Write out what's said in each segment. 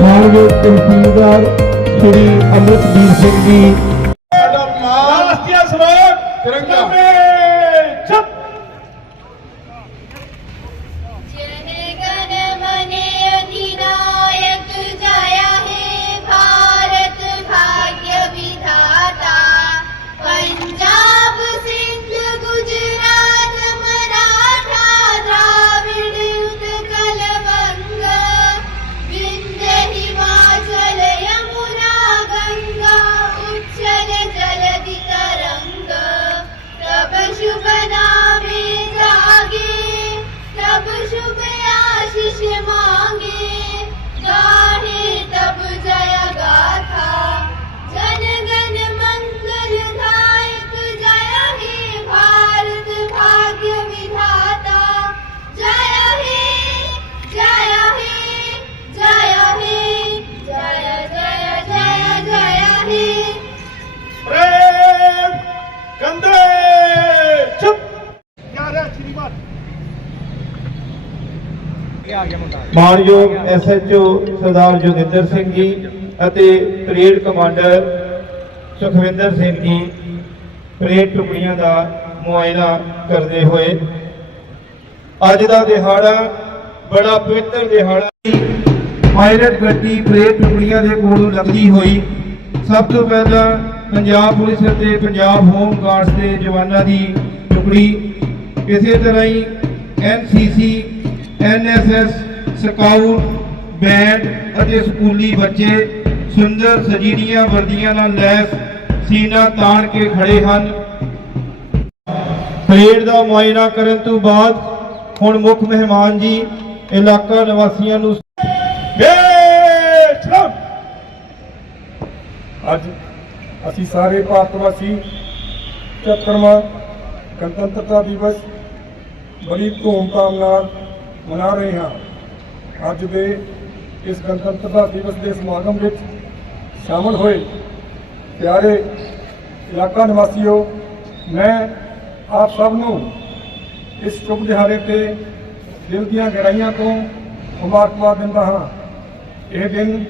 ਮਾਨਯੋਗ ਤਹਿਸੀਲਦਾਰ ਸ਼੍ਰੀ ਅਮਰਤਵੀਰ ਸਿੰਘ ਜੀ ਮਾਨਯੋਗ ਐਸਐਚਓ ਸਰਦਾਰ ਜੋਗਿੰਦਰ ਸਿੰਘ ਜੀ ਅਤੇ parade commander Sukhwinder Singh ji, parade ਟੁਕੜੀਆਂ ਦਾ ਮੁਆਇਨਾ ਕਰਦੇ ਹੋਏ। ਅੱਜ ਦਾ ਦਿਹਾੜਾ ਬੜਾ ਪਵਿੱਤਰ ਦਿਹਾੜਾ ਪਾਇਲਟ ਗੱਡੀ ਪਰੇਡ ਟੁਕੜੀਆਂ ਦੇ ਕੋਲੋਂ ਲੱਗਦੀ ਹੋਈ। ਸਭ ਤੋਂ ਪਹਿਲਾਂ ਪੰਜਾਬ ਪੁਲਿਸ ਅਤੇ ਪੰਜਾਬ ਹੋਮ ਗਾਰਡਸ ਦੇ ਜਵਾਨਾਂ ਦੀ ਟੁਕੜੀ। ਇਸੇ ਤਰ੍ਹਾਂ ਹੀ ਐਨਸੀਸੀ ਐਨਐਸਐਸ ਸਕਾਊਟ ਬੈਂਡ ਅਤੇ ਸਕੂਲੀ ਬੱਚੇ, ਸੁੰਦਰ ਸਜੀਦੀਆਂ ਵਰਦੀਆਂ ਨਾਲ ਲੈਸ, ਸੀਨਾ ਤਾਣ ਕੇ ਖੜੇ ਹਨ। ਪਰੇਡ ਦਾ ਮੁਆਇਨਾ ਕਰਨ ਤੋਂ ਬਾਅਦ ਹੁਣ ਮੁੱਖ ਮਹਿਮਾਨ ਜੀ ਇਲਾਕਾ ਨਿਵਾਸੀਆਂ ਨੂੰ ਅੱਜ ਅਸੀਂ ਸਾਰੇ ਭਾਰਤ 74ਵਾਂ ਗਣਤੰਤਰਤਾ ਦਿਵਸ ਬੜੀ ਧੂਮਧਾਮ ਨਾਲ ਮਨਾ ਰਹੇ ਹਾਂ। ਅੱਜ ਦੇ ਇਸ ਗਣਤੰਤਰਤਾ ਦਿਵਸ ਦੇ ਸਮਾਗਮ ਵਿੱਚ ਸ਼ਾਮਲ ਹੋਏ ਪਿਆਰੇ ਇਲਾਕਾ ਨਿਵਾਸੀਓ, ਮੈਂ ਆਪ ਸਭ ਨੂੰ ਇਸ ਸ਼ੁਭ ਦਿਹਾੜੇ ਤੇ ਦਿਲ ਦੀਆਂ ਗਹਿਰਾਈਆਂ ਤੋਂ ਮੁਬਾਰਕਬਾਦ ਦਿੰਦਾ ਹਾਂ। ਇਹ ਦਿਨ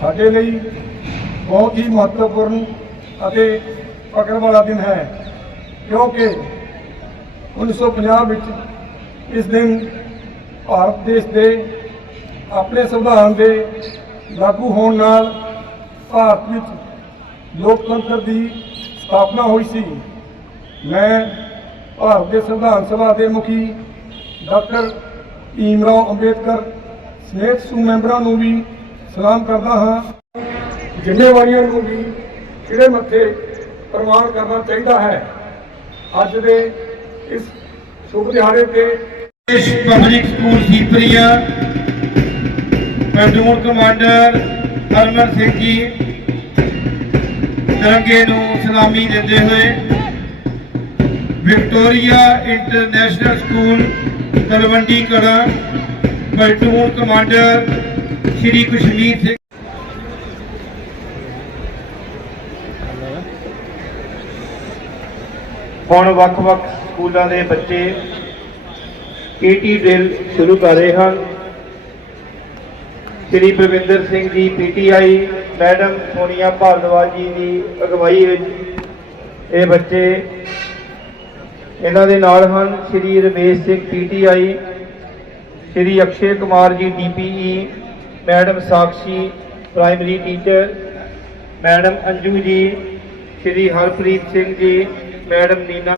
ਸਾਡੇ ਲਈ ਬਹੁਤ ਹੀ ਮਹੱਤਵਪੂਰਨ ਅਤੇ ਪਕੜ ਵਾਲਾ ਦਿਨ ਹੈ, ਕਿਉਂਕਿ 1950 ਵਿੱਚ ਇਸ ਦਿਨ ਭਾਰਤ ਦੇਸ਼ ਦੇ ਆਪਣੇ ਸੰਵਿਧਾਨ ਦੇ ਲਾਗੂ ਹੋਣ ਨਾਲ ਭਾਰਤ ਵਿੱਚ ਲੋਕਤੰਤਰ ਦੀ ਸਥਾਪਨਾ ਹੋਈ ਸੀ। ਮੈਂ ਭਾਰਤ ਦੇ ਸੰਵਿਧਾਨ ਸਭਾ ਦੇ ਮੁਖੀ ਡਾਕਟਰ ਭੀਮਰਾਓ ਅੰਬੇਦਕਰ ਸਮੇਤ ਸੂ ਮੈਂਬਰਾਂ ਨੂੰ ਵੀ ਸਲਾਮ ਕਰਦਾ ਹਾਂ। ਜ਼ਿੰਮੇਵਾਰੀਆਂ ਨੂੰ ਵੀ ਕਿਹੜੇ ਮੱਥੇ ਪ੍ਰਮਾਣ ਕਰਨਾ ਚਾਹੀਦਾ ਹੈ। ਅੱਜ ਦੇ ਇਸ ਸ਼ੁਭ ਦਿਹਾੜੇ ਤੇ ਪਬਲਿਕ ਸਕੂਲ ਸੀਪਰੀਆ ਪਲਟੂਨ ਕਮਾਂਡਰ ਹਰਮਨ ਸਿੰਘ ਜੀ, ਤਿਰੰਗੇ ਨੂੰ ਸਲਾਮੀ ਦਿੰਦੇ ਹੋਏ Victoria international school Talwandi Kalan platoon commander Shri Kashmir Singh ਹੁਣ ਵੱਖ-ਵੱਖ ਸਕੂਲਾਂ ਦੇ ਬੱਚੇ ਪੀਟੀ ਡਰਿਲ ਸ਼ੁਰੂ ਕਰ ਰਹੇ ਹਨ ਸ਼੍ਰੀ ਪ੍ਰਵਿੰਦਰ ਸਿੰਘ ਜੀ ਪੀਟੀਆਈ, ਮੈਡਮ ਸੋਨੀਆ ਭਾਰਦਵਾਜ ਜੀ ਦੀ ਅਗਵਾਈ ਵਿੱਚ ਇਹ ਬੱਚੇ ਇਹਨਾਂ ਦੇ ਨਾਲ ਹਨ। Shri Ramesh Singh PTI, Shri Akshay Kumar ji DPE, madam Sakshi, primary teacher, madam Anju ji, Shri Harpreet Singh ji, madam Nina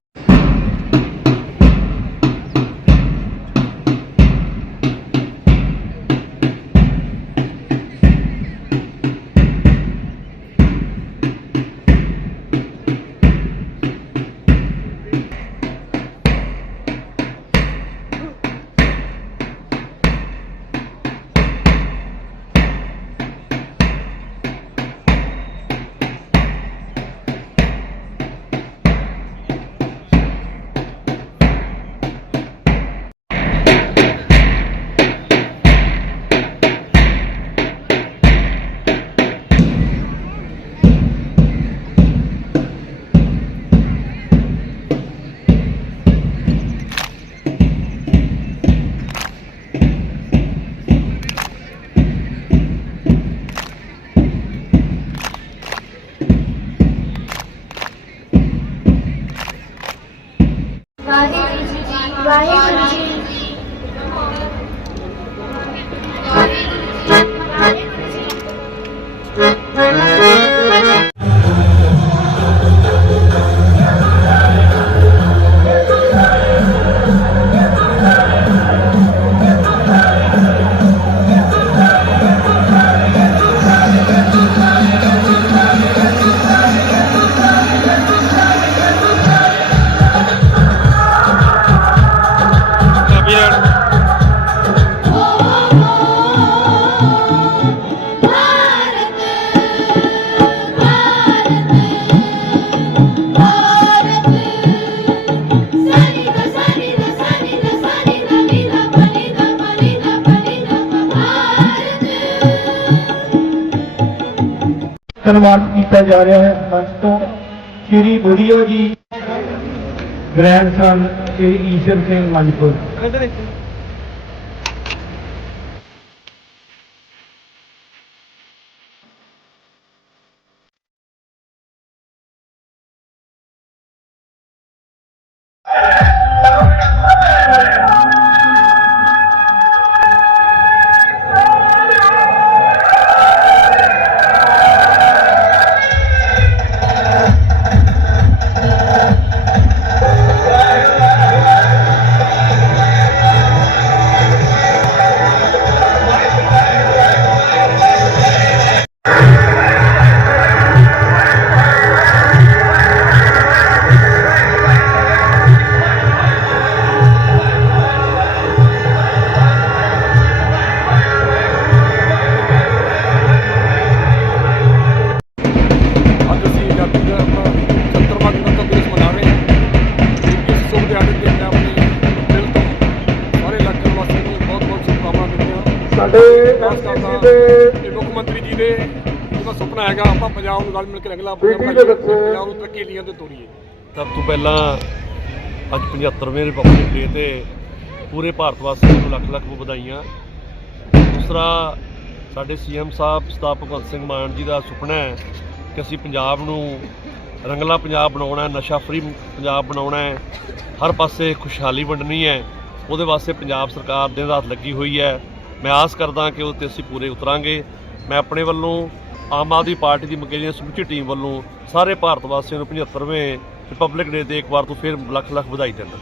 Baju bayi. ਧੰਨਵਾਦ ਕੀਤਾ ਜਾ ਰਿਹਾ ਹੈ। ਮੰਚ ਤੋਂ ਸ਼੍ਰੀ ਬੁੜੀਓ ਜੀ ਗ੍ਰੈਂਡਸਨ ਸ਼੍ਰੀ ਈਸ਼ਰ ਸਿੰਘ ਮੰਜਪੁਰ। ਅੱਜ ਸਾਡੇ ਕਰਦਾ ਇਹ ਮੁੱਖ ਮੰਤਰੀ ਜੀ ਦੇ ਜਿਹਦਾ ਸੁਪਨਾ ਹੈਗਾ ਆਪਾਂ ਪੰਜਾਬ ਨੂੰ ਰਲ ਮਿਲ ਕੇ ਅਗਲਾ ਪੰਜਾਬ ਨੂੰ ਤਰੱਕੀ ਲੀਆਂ ਤੇ ਤੋਰੀਏ। ਸਭ ਤੋਂ ਪਹਿਲਾਂ ਅੱਜ 75ਵੇਂ ਰਿਪਬਲਿਕ ਡੇ ਤੇ ਪੂਰੇ ਭਾਰਤ ਵਾਸੀਆਂ ਨੂੰ ਲੱਖ ਲੱਖ ਵਧਾਈਆਂ। ਦੂਸਰਾ ਸਾਡੇ ਸੀਐਮ ਸਾਹਿਬ ਸਰਦਾਰ ਭਗਵੰਤ ਸਿੰਘ ਮਾਨ ਜੀ ਦਾ ਸੁਪਨਾ ਹੈ ਕਿ ਅਸੀਂ ਪੰਜਾਬ ਨੂੰ ਰੰਗਲਾ ਪੰਜਾਬ ਬਣਾਉਣਾ ਹੈ ਨਸ਼ਾ ਫਰੀ ਪੰਜਾਬ ਬਣਾਉਣਾ ਹੈ। ਹਰ ਪਾਸੇ ਖੁਸ਼ਹਾਲੀ ਵੰਡਣੀ ਹੈ। ਉਹਦੇ ਵਾਸਤੇ ਪੰਜਾਬ ਸਰਕਾਰ ਦਿਨ ਰਾਤ ਲੱਗੀ ਹੋਈ ਹੈ। ਮੈਂ ਆਸ ਕਰਦਾ ਕਿ ਉਹ ਤੇ ਅਸੀਂ ਪੂਰੇ ਉਤਰਾਂਗੇ। ਮੈਂ ਆਪਣੇ ਵੱਲੋਂ ਆਮ ਆਦਮੀ ਪਾਰਟੀ ਦੀ ਮਕੇਰੀਆਂ ਸਮੁੱਚੀ ਟੀਮ ਵੱਲੋਂ ਸਾਰੇ ਭਾਰਤ ਵਾਸੀਆਂ ਨੂੰ 75ਵੇਂ ਰਿਪਬਲਿਕ ਡੇ ਤੇ ਇੱਕ ਵਾਰ ਤੋਂ ਫਿਰ ਲੱਖ ਲੱਖ ਵਧਾਈ ਦਿੰਦਾ।